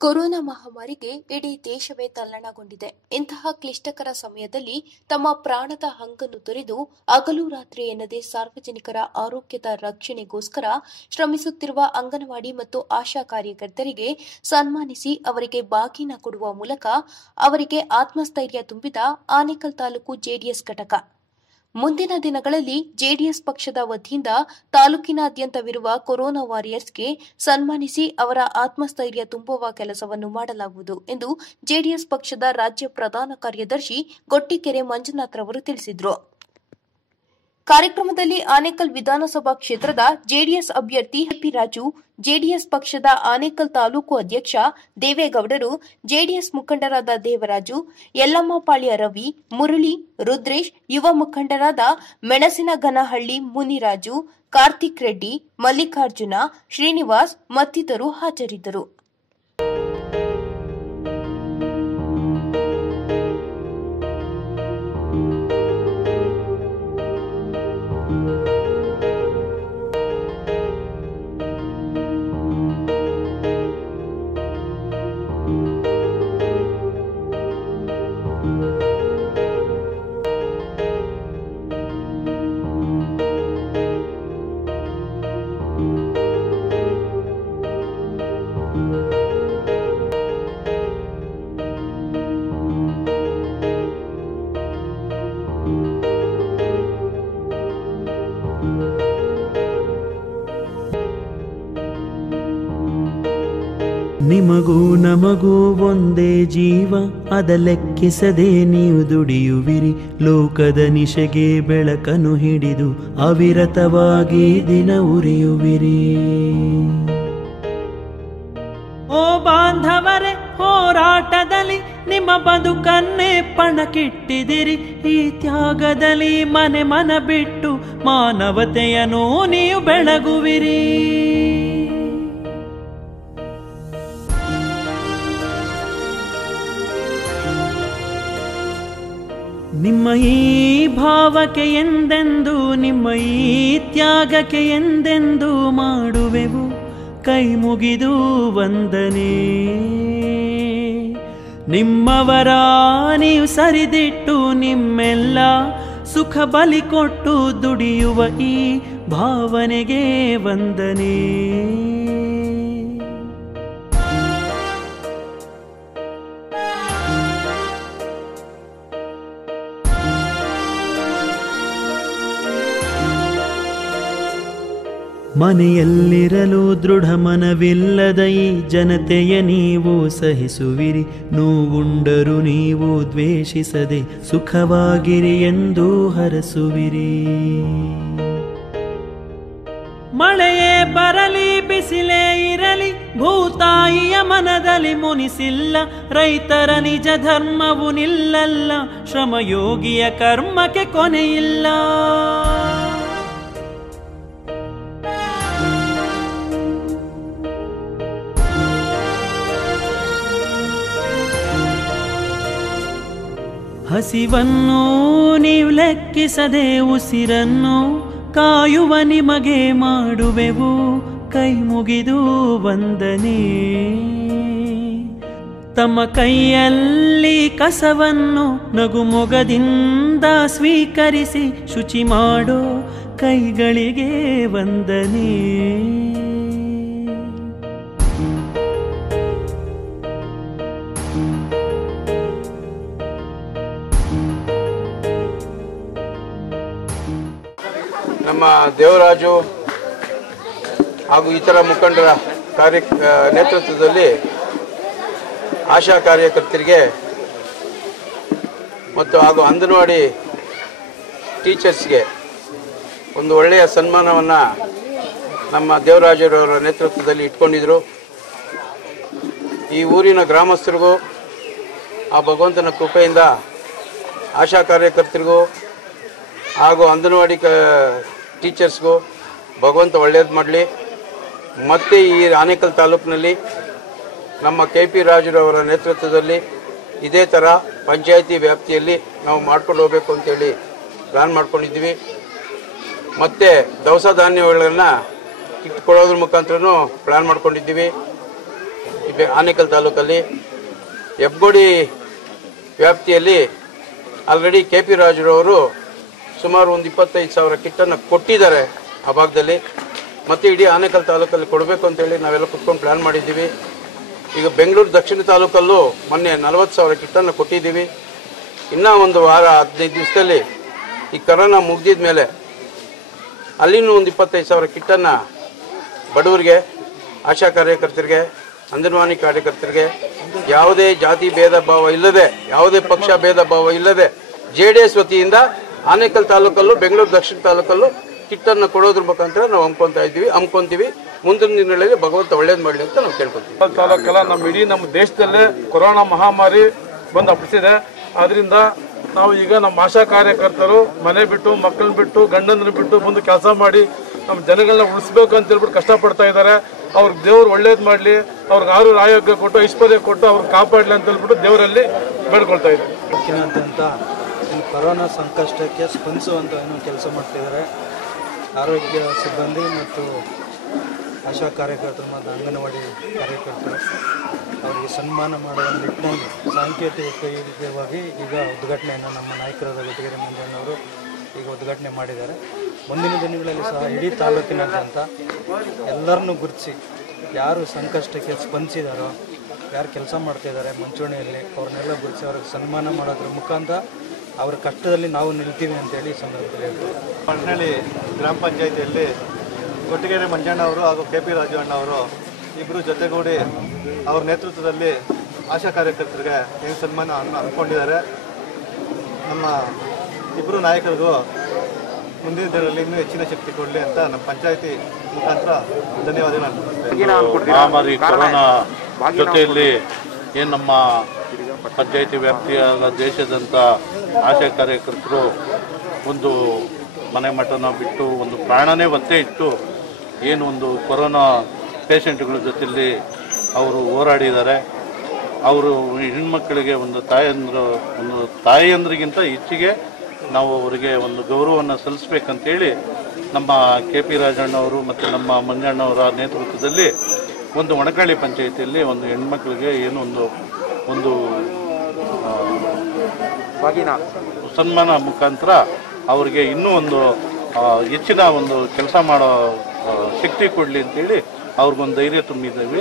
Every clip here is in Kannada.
ಕೊರೋನಾ ಮಹಾಮಾರಿಗೆ ಇಡೀ ದೇಶವೇ ತಲ್ಲಣಗೊಂಡಿದೆ. ಇಂತಹ ಕ್ಲಿಷ್ಟಕರ ಸಮಯದಲ್ಲಿ ತಮ್ಮ ಪ್ರಾಣದ ಹಂಗನ್ನು ತೊರೆದು ಹಗಲು ರಾತ್ರಿ ಎನ್ನದೆ ಸಾರ್ವಜನಿಕರ ಆರೋಗ್ಯದ ರಕ್ಷಣೆಗೋಸ್ಕರ ಶ್ರಮಿಸುತ್ತಿರುವ ಅಂಗನವಾಡಿ ಮತ್ತು ಆಶಾ ಕಾರ್ಯಕರ್ತರಿಗೆ ಸನ್ಮಾನಿಸಿ ಅವರಿಗೆ ಬಾಗಿನ ಕೊಡುವ ಮೂಲಕ ಅವರಿಗೆ ಆತ್ಮಸ್ಥೈರ್ಯ ತುಂಬಿದ ಆನೇಕಲ್ ತಾಲೂಕು ಜೆಡಿಎಸ್ ಘಟಕ. ಮುಂದಿನ ದಿನಗಳಲ್ಲಿ ಜೆಡಿಎಸ್ ಪಕ್ಷದ ವತಿಯಿಂದ ತಾಲೂಕಿನಾದ್ಯಂತವಿರುವ ಕೊರೋನಾ ವಾರಿಯರ್ಸ್ಗೆ ಸನ್ಮಾನಿಸಿ ಅವರ ಆತ್ಮಸ್ಥೈರ್ಯ ತುಂಬುವ ಕೆಲಸವನ್ನು ಮಾಡಲಾಗುವುದು ಎಂದು ಜೆಡಿಎಸ್ ಪಕ್ಷದ ರಾಜ್ಯ ಪ್ರಧಾನ ಕಾರ್ಯದರ್ಶಿ ಗೊಟ್ಟಿಕೆರೆ ಮಂಜುನಾಥ್ ರವರು ತಿಳಿಸಿದರು. ಕಾರ್ಯಕ್ರಮದಲ್ಲಿ ಆನೇಕಲ್ ವಿಧಾನಸಭಾ ಕ್ಷೇತ್ರದ ಜೆಡಿಎಸ್ ಅಭ್ಯರ್ಥಿ ಕೆಪಿ ರಾಜು, ಜೆಡಿಎಸ್ ಪಕ್ಷದ ಆನೇಕಲ್ ತಾಲೂಕು ಅಧ್ಯಕ್ಷ ದೇವೇಗೌಡರು, ಜೆಡಿಎಸ್ ಮುಖಂಡರಾದ ದೇವರಾಜು, ಯಲ್ಲಮ್ಮಪಾಳ್ಯ ರವಿ, ಮುರಳಿ, ರುದ್ರೇಶ್, ಯುವ ಮುಖಂಡರಾದ ಮೆಣಸಿನಗನಹಳ್ಳಿ ಮುನಿರಾಜು, ಕಾರ್ತಿಕ್ ರೆಡ್ಡಿ, ಮಲ್ಲಿಕಾರ್ಜುನ, ಶ್ರೀನಿವಾಸ್ ಮತ್ತಿತರರು ಹಾಜರಿದ್ದರು. ನಿಮಗೂ ನಮಗೂ ಒಂದೇ ಜೀವ, ಅದ ಲೆಕ್ಕಿಸದೆ ನೀವು ದುಡಿಯುವಿರಿ. ಲೋಕದ ನಿಶೆಗೆ ಬೆಳಕನ್ನು ಹಿಡಿದು ಅವಿರತವಾಗಿ ದಿನ ಉರಿಯುವಿರಿ. ಓ ಬಾಂಧವರೇ, ಹೋರಾಟದಲ್ಲಿ ನಿಮ್ಮ ಬದುಕನ್ನೇ ಪಣಕ್ಕಿಟ್ಟಿದಿರಿ. ಈ ತ್ಯಾಗದಲ್ಲಿ ಮನೆ ಮನ ಬಿಟ್ಟು ಮಾನವತೆಯನ್ನು ನೀವು ಬೆಳಗುವಿರಿ. ನಿಮ್ಮ ಈ ಭಾವಕ್ಕೆ ಎಂದೆಂದು, ನಿಮ್ಮ ಈ ತ್ಯಾಗಕ್ಕೆ ಎಂದೆಂದು ಮಾಡುವೆವು ಕೈ ಮುಗಿದು ವಂದನೆ. ನಿಮ್ಮವರ ನೀವು ಸರಿದಿಟ್ಟು ನಿಮ್ಮೆಲ್ಲ ಸುಖ ಬಲಿ ಕೊಟ್ಟು ದುಡಿಯುವ ಈ ಭಾವನೆಗೆ ವಂದನೆ. ಮನೆಯಲ್ಲಿರಲು ದೃಢ ಮನವಿಲ್ಲದ ಈ ಜನತೆಯ ನೀವು ಸಹಿಸುವಿರಿ. ನೋವುಂಡರು ನೀವು ದ್ವೇಷಿಸದೆ ಸುಖವಾಗಿರಿ ಎಂದು ಹರಸುವಿರಿ. ಮಳೆಯೇ ಬರಲಿ ಬಿಸಿಲೇ ಇರಲಿ ಭೂತಾಯಿಯ ಮನದಲ್ಲಿ ಮುನಿಸಿಲ್ಲ. ರೈತರ ನಿಜ ಧರ್ಮವು ನಿಲ್ಲಲ್ಲ, ಶ್ರಮಯೋಗಿಯ ಕರ್ಮಕ್ಕೆ ಕೊನೆಯಿಲ್ಲ. ಹಸಿವನ್ನು ನೀವು ಲೆಕ್ಕಿಸದೆ ಉಸಿರನ್ನು ಕಾಯುವ ನಿಮಗೆ ಮಾಡುವೆವು ಕೈ ಮುಗಿದು ವಂದನೆ. ತಮ್ಮ ಕೈಯಲ್ಲಿ ಕಸವನ್ನು ನಗುಮೊಗದಿಂದ ಸ್ವೀಕರಿಸಿ ಶುಚಿ ಮಾಡೋ ಕೈಗಳಿಗೆ ವಂದನೆ. ನಮ್ಮ ದೇವರಾಜು ಹಾಗೂ ಇತರ ಮುಖಂಡರ ನೇತೃತ್ವದಲ್ಲಿ ಆಶಾ ಕಾರ್ಯಕರ್ತರಿಗೆ ಮತ್ತು ಹಾಗೂ ಅಂಗನವಾಡಿ ಟೀಚರ್ಸ್ಗೆ ಒಂದು ಒಳ್ಳೆಯ ಸನ್ಮಾನವನ್ನು ನಮ್ಮ ದೇವರಾಜರವರ ನೇತೃತ್ವದಲ್ಲಿ ಇಟ್ಕೊಂಡಿದ್ದರು. ಈ ಊರಿನ ಗ್ರಾಮಸ್ಥರಿಗೂ ಆ ಭಗವಂತನ ಕೃಪೆಯಿಂದ ಆಶಾ ಕಾರ್ಯಕರ್ತರಿಗೂ ಹಾಗೂ ಅಂಗನವಾಡಿ ಟೀಚರ್ಸ್ಗೂ ಭಗವಂತ ಒಳ್ಳೆಯದು ಮಾಡಲಿ. ಮತ್ತು ಈ ಆನೇಕಲ್ ತಾಲೂಕಿನಲ್ಲಿ ನಮ್ಮ ಕೆಪಿ ರಾಜುರವರ ನೇತೃತ್ವದಲ್ಲಿ ಇದೇ ಥರ ಪಂಚಾಯಿತಿ ವ್ಯಾಪ್ತಿಯಲ್ಲಿ ನಾವು ಮಾಡ್ಕೊಂಡು ಹೋಗಬೇಕು ಅಂತೇಳಿ ಪ್ಲ್ಯಾನ್ ಮಾಡ್ಕೊಂಡಿದ್ದೀವಿ. ಮತ್ತು ದವಸ ಧಾನ್ಯಗಳನ್ನು ಇಟ್ಕೊಳ್ಳೋದ್ರ ಮುಖಾಂತರನೂ ಪ್ಲ್ಯಾನ್ ಮಾಡ್ಕೊಂಡಿದ್ದೀವಿ. ಆನೇಕಲ್ ತಾಲೂಕಲ್ಲಿ ಹೆಬ್ಗೋಡಿ ವ್ಯಾಪ್ತಿಯಲ್ಲಿ ಆಲ್ರೆಡಿ KP ರಾಜುರವರು ಸುಮಾರು ಒಂದು 25,000 ಕಿಟ್ಟನ್ನು ಕೊಟ್ಟಿದ್ದಾರೆ ಆ ಭಾಗದಲ್ಲಿ. ಮತ್ತು ಇಡೀ ಆನೇಕಲ್ ತಾಲೂಕಲ್ಲಿ ಕೊಡಬೇಕು ಅಂತೇಳಿ ನಾವೆಲ್ಲ ಕುತ್ಕೊಂಡು ಪ್ಲ್ಯಾನ್ ಮಾಡಿದ್ದೀವಿ. ಈಗ ಬೆಂಗಳೂರು ದಕ್ಷಿಣ ತಾಲೂಕಲ್ಲೂ ಮೊನ್ನೆ 40,000 ಕಿಟ್ಟನ್ನು ಕೊಟ್ಟಿದ್ದೀವಿ. ಇನ್ನೂ ಒಂದು ವಾರ 15 ದಿವಸದಲ್ಲಿ ಈ ಕರೋನಾ ಮುಗಿದಿದ ಮೇಲೆ ಅಲ್ಲಿನೂ ಒಂದು 25,000 ಕಿಟ್ಟನ್ನು ಬಡವರಿಗೆ, ಆಶಾ ಕಾರ್ಯಕರ್ತರಿಗೆ, ಅಂಗನವಾಡಿ ಕಾರ್ಯಕರ್ತರಿಗೆ, ಯಾವುದೇ ಜಾತಿ ಭೇದ ಭಾವ ಇಲ್ಲದೆ, ಯಾವುದೇ ಪಕ್ಷ ಭೇದ ಭಾವ ಇಲ್ಲದೆ JDS ವತಿಯಿಂದ ಆನೇಕಲ್ ತಾಲೂಕಲ್ಲೂ ಬೆಂಗಳೂರು ದಕ್ಷಿಣ ತಾಲೂಕಲ್ಲೂ ಕಿಟ್ಟನ್ನು ಕೊಡೋದ್ರ ಮುಖಾಂತರ ನಾವು ಹಮ್ಕೊಂತೀವಿ. ಮುಂದಿನ ದಿನಗಳಲ್ಲಿ ಭಗವಂತ ಒಳ್ಳೇದು ಮಾಡಲಿ ಅಂತ ನಾವು ಕೇಳ್ಕೊತೀವಿ. ತಾಲೂಕಲ್ಲ ನಮ್ಮ ದೇಶದಲ್ಲೇ ಕೊರೋನಾ ಮಹಾಮಾರಿ ಬಂದು ಹಬ್ಬಿಸಿದೆ. ಆದ್ರಿಂದ ನಾವು ಈಗ ನಮ್ಮ ಆಶಾ ಕಾರ್ಯಕರ್ತರು ಮನೆ ಬಿಟ್ಟು, ಮಕ್ಕಳನ್ನ ಬಿಟ್ಟು, ಗಂಡಂದ್ರ ಬಿಟ್ಟು ಮುಂದೆ ಕೆಲಸ ಮಾಡಿ ನಮ್ಮ ಜನಗಳನ್ನ ಉಳಿಸ್ಬೇಕು ಅಂತ ಹೇಳ್ಬಿಟ್ಟು ಕಷ್ಟಪಡ್ತಾ ಇದ್ದಾರೆ. ಅವ್ರಿಗೆ ದೇವ್ರು ಒಳ್ಳೇದು ಮಾಡಲಿ, ಅವ್ರಿಗೆ ಆರೋಗ್ಯ ಕೊಟ್ಟು, ಐಶ್ವರ್ಯ ಕೊಟ್ಟು ಅವ್ರಿಗೆ ಕಾಪಾಡಲಿ ಅಂತ ಹೇಳ್ಬಿಟ್ಟು ದೇವರಲ್ಲಿ ಬೇಡ್ಕೊಳ್ತಾ ಇದ್ದಾರೆ. ಹೆಚ್ಚಿನಾದ್ಯಂತ ಕೊರೋನಾ ಸಂಕಷ್ಟಕ್ಕೆ ಸ್ಪಂದಿಸುವಂಥ ಏನೋ ಕೆಲಸ ಮಾಡ್ತಿದ್ದಾರೆ. ಆರೋಗ್ಯ ಸಿಬ್ಬಂದಿ ಮತ್ತು ಆಶಾ ಕಾರ್ಯಕರ್ತರು ಮತ್ತು ಅಂಗನವಾಡಿ ಕಾರ್ಯಕರ್ತರು ಅವರಿಗೆ ಸನ್ಮಾನ ಮಾಡುವ ನಿಟ್ಟಿನಲ್ಲಿ ಸಾಂಕೇತಿಕವಾಗಿ ಈಗ ಉದ್ಘಾಟನೆಯನ್ನು ನಮ್ಮ ನಾಯಕರಾದ ಗಟ್ಟಿಗೆರೆ ಮಂಜಣ್ಣವರು ಈಗ ಉದ್ಘಾಟನೆ ಮಾಡಿದ್ದಾರೆ. ಮುಂದಿನ ದಿನಗಳಲ್ಲಿ ಸಹ ಇಡೀ ತಾಲೂಕಿನಾದ್ಯಂತ ಎಲ್ಲರನ್ನೂ ಗುರುತಿಸಿ ಯಾರು ಸಂಕಷ್ಟಕ್ಕೆ ಸ್ಪಂದಿಸಿದಾರೋ, ಯಾರು ಕೆಲಸ ಮಾಡ್ತಾಯಿದ್ದಾರೆ ಮುಂಚೂಣಿಯಲ್ಲಿ, ಅವ್ರನ್ನೆಲ್ಲ ಗುರುತಿಸಿ ಅವ್ರಿಗೆ ಸನ್ಮಾನ ಮಾಡೋದ್ರ ಮುಖಾಂತರ ಅವರ ಕಷ್ಟದಲ್ಲಿ ನಾವು ನಿಲ್ತೀವಿ ಅಂತೇಳಿ ಈ ಸಂದರ್ಭದಲ್ಲಿ ಹೇಳ್ತೀವಿ. ಪಟ್ಟಣಳ್ಳಿ ಗ್ರಾಮ ಪಂಚಾಯಿತಿಯಲ್ಲಿ ಕೊಟ್ಟಿಗೆರೆ ಮಂಜಣ್ಣ ಅವರು ಹಾಗೂ KP ರಾಜು ಅಣ್ಣ ಅವರು ಇಬ್ಬರು ಜೊತೆಗೂಡಿ ಅವ್ರ ನೇತೃತ್ವದಲ್ಲಿ ಆಶಾ ಕಾರ್ಯಕರ್ತರಿಗೆ ಏನು ಸನ್ಮಾನ ಅಂದ್ಕೊಂಡಿದ್ದಾರೆ. ನಮ್ಮ ಇಬ್ಬರು ನಾಯಕರಿಗೂ ಮುಂದಿನ ದಿನದಲ್ಲಿ ಇನ್ನೂ ಹೆಚ್ಚಿನ ಶಕ್ತಿ ಕೊಡಲಿ ಅಂತ ನಮ್ಮ ಪಂಚಾಯಿತಿ ಮುಖಾಂತರ ಧನ್ಯವಾದಗಳು. ಮಹಾಮಾರಿ ಕೊರೋನಾ ಜೊತೆಯಲ್ಲಿ ಏನು ನಮ್ಮ ಪಂಚಾಯಿತಿ ವ್ಯಾಪ್ತಿಯಾದ ದೇಶದಂಥ ಆಶಾ ಕಾರ್ಯಕರ್ತರು ಒಂದು ಮನೆ ಮಠನ ಬಿಟ್ಟು ಒಂದು ಪ್ರಾಣನೇ ಒತ್ತೆ ಇಟ್ಟು ಏನು ಒಂದು ಕೊರೋನಾ ಪೇಷಂಟ್ಗಳ ಜೊತೆಯಲ್ಲಿ ಅವರು ಹೋರಾಡಿದ್ದಾರೆ. ಅವರು ಹೆಣ್ಮಕ್ಕಳಿಗೆ ಒಂದು ತಾಯಂದ್ರಿಗಿಂತ ಹೆಚ್ಚಿಗೆ ನಾವು ಅವರಿಗೆ ಒಂದು ಗೌರವವನ್ನು ಸಲ್ಲಿಸಬೇಕಂತೇಳಿ ನಮ್ಮ KP ರಾಜಣ್ಣವರು ಮತ್ತು ನಮ್ಮ ಮಂಜಣ್ಣವರ ನೇತೃತ್ವದಲ್ಲಿ ಒಂದು ಒಣಕಳ್ಳಿ ಪಂಚಾಯಿತಿಯಲ್ಲಿ ಒಂದು ಹೆಣ್ಮಕ್ಳಿಗೆ ಏನು ಒಂದು ಸನ್ಮಾನ ಮುಖಾಂತರ ಅವರಿಗೆ ಇನ್ನೂ ಒಂದು ಹೆಚ್ಚಿನ ಒಂದು ಕೆಲಸ ಮಾಡೋ ಶಕ್ತಿ ಕೊಡಲಿ ಅಂತೇಳಿ ಅವ್ರಿಗೊಂದು ಧೈರ್ಯ ತುಂಬಿದ್ದೇವೆ.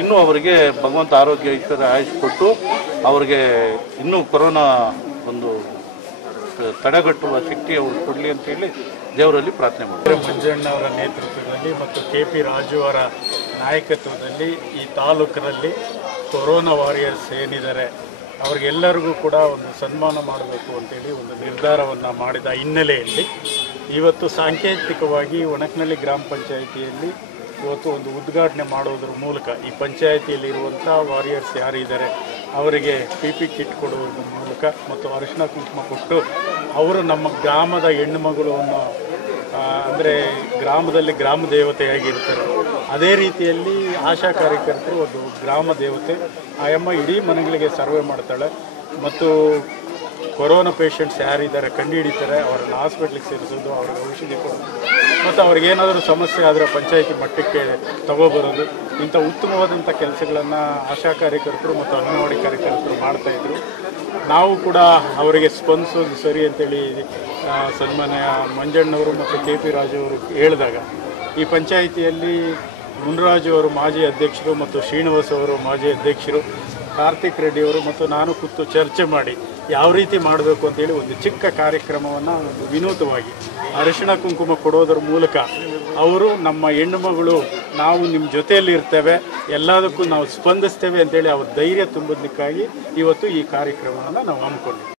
ಇನ್ನೂ ಅವರಿಗೆ ಭಗವಂತ ಆರೋಗ್ಯ ಐಶ್ವರ್ಯ ಆಯುಷ್ ಕೊಟ್ಟು ಅವರಿಗೆ ಇನ್ನೂ ಕೊರೋನಾ ಒಂದು ತಡೆಗಟ್ಟುವ ಶಕ್ತಿ ಅವ್ರಿಗೆ ಕೊಡಲಿ ಅಂತೇಳಿ ದೇವರಲ್ಲಿ ಪ್ರಾರ್ಥನೆ ಮಾಡ್ತಾರೆ. ಮಂಜಣ್ಣವರ ನೇತೃತ್ವದಲ್ಲಿ ಮತ್ತು KP ರಾಜು ಅವರ ನಾಯಕತ್ವದಲ್ಲಿ ಈ ತಾಲೂಕಿನಲ್ಲಿ ಕೊರೋನಾ ವಾರಿಯರ್ಸ್ ಏನಿದ್ದಾರೆ ಅವ್ರಿಗೆಲ್ಲರಿಗೂ ಕೂಡ ಒಂದು ಸನ್ಮಾನ ಮಾಡಬೇಕು ಅಂತೇಳಿ ಒಂದು ನಿರ್ಧಾರವನ್ನು ಮಾಡಿದ ಹಿನ್ನೆಲೆಯಲ್ಲಿ ಇವತ್ತು ಸಾಂಕೇತಿಕವಾಗಿ ಒಣಕನಹಳ್ಳಿ ಗ್ರಾಮ ಪಂಚಾಯಿತಿಯಲ್ಲಿ ಇವತ್ತು ಒಂದು ಉದ್ಘಾಟನೆ ಮಾಡೋದ್ರ ಮೂಲಕ ಈ ಪಂಚಾಯಿತಿಯಲ್ಲಿರುವಂಥ ವಾರಿಯರ್ಸ್ ಯಾರಿದ್ದಾರೆ ಅವರಿಗೆ PP ಕಿಟ್ ಕೊಡುವುದರ ಮೂಲಕ ಮತ್ತು ಅರಿಶಿನ ಕುಂಕುಮ ಕೊಟ್ಟು ಅವರು ನಮ್ಮ ಗ್ರಾಮದ ಹೆಣ್ಣು ಮಗಳನ್ನು ಅಂದರೆ ಗ್ರಾಮದಲ್ಲಿ ಗ್ರಾಮ ದೇವತೆಯಾಗಿರ್ತಾರೆ. ಅದೇ ರೀತಿಯಲ್ಲಿ ಆಶಾ ಕಾರ್ಯಕರ್ತರು ಒಂದು ಗ್ರಾಮ ದೇವತೆ. ಆಯಮ್ಮ ಇಡೀ ಮನೆಗಳಿಗೆ ಸರ್ವೆ ಮಾಡ್ತಾಳೆ ಮತ್ತು ಕೊರೋನಾ ಪೇಷಂಟ್ಸ್ ಯಾರಿದ್ದಾರೆ ಕಂಡುಹಿಡಿತಾರೆ, ಅವರನ್ನು ಹಾಸ್ಪಿಟ್ಲಿಗೆ ಸೇರಿಸೋದು, ಅವ್ರಿಗೆ ಔಷಧಿ ಕೊಡೋದು ಮತ್ತು ಅವ್ರಿಗೇನಾದರೂ ಸಮಸ್ಯೆ ಆದರೆ ಪಂಚಾಯಿತಿ ಮಟ್ಟಕ್ಕೆ ತಗೋಬರೋದು, ಇಂಥ ಉತ್ತಮವಾದಂಥ ಕೆಲಸಗಳನ್ನು ಆಶಾ ಕಾರ್ಯಕರ್ತರು ಮತ್ತು ಅಂಗನವಾಡಿ ಕಾರ್ಯಕರ್ತರು ಮಾಡ್ತಾಯಿದ್ರು. ನಾವು ಕೂಡ ಅವರಿಗೆ ಸ್ಪಂದಿಸೋದು ಸರಿ ಅಂತೇಳಿ ಸನ್ಮಾನ್ಯ ಮಂಜಣ್ಣವರು ಮತ್ತು KP ರಾಜು ಅವರು ಹೇಳಿದಾಗ ಈ ಪಂಚಾಯಿತಿಯಲ್ಲಿ ಮುನ್ರಾಜು ಅವರು ಮಾಜಿ ಅಧ್ಯಕ್ಷರು ಮತ್ತು ಶ್ರೀನಿವಾಸ್ ಅವರು ಮಾಜಿ ಅಧ್ಯಕ್ಷರು, ಕಾರ್ತಿಕ್ ರೆಡ್ಡಿ ಅವರು ಮತ್ತು ನಾನು ಕೂತು ಚರ್ಚೆ ಮಾಡಿ ಯಾವ ರೀತಿ ಮಾಡಬೇಕು ಅಂತೇಳಿ ಒಂದು ಚಿಕ್ಕ ಕಾರ್ಯಕ್ರಮವನ್ನು ಒಂದು ವಿನೂತವಾಗಿ ಅರಿಶಿಣ ಕುಂಕುಮ ಕೊಡೋದ್ರ ಮೂಲಕ ಅವರು ನಮ್ಮ ಹೆಣ್ಣು ಮಗಳು ನಾವು ನಿಮ್ಮ ಜೊತೆಯಲ್ಲಿ ಇರ್ತೇವೆ, ಎಲ್ಲದಕ್ಕೂ ನಾವು ಸ್ಪಂದಿಸ್ತೇವೆ ಅಂತೇಳಿ ಅವ್ರ ಧೈರ್ಯ ತುಂಬೋದಕ್ಕಾಗಿ ಇವತ್ತು ಈ ಕಾರ್ಯಕ್ರಮವನ್ನು ನಾವು ಹಮ್ಮಿಕೊಂಡಿದ್ದೀವಿ.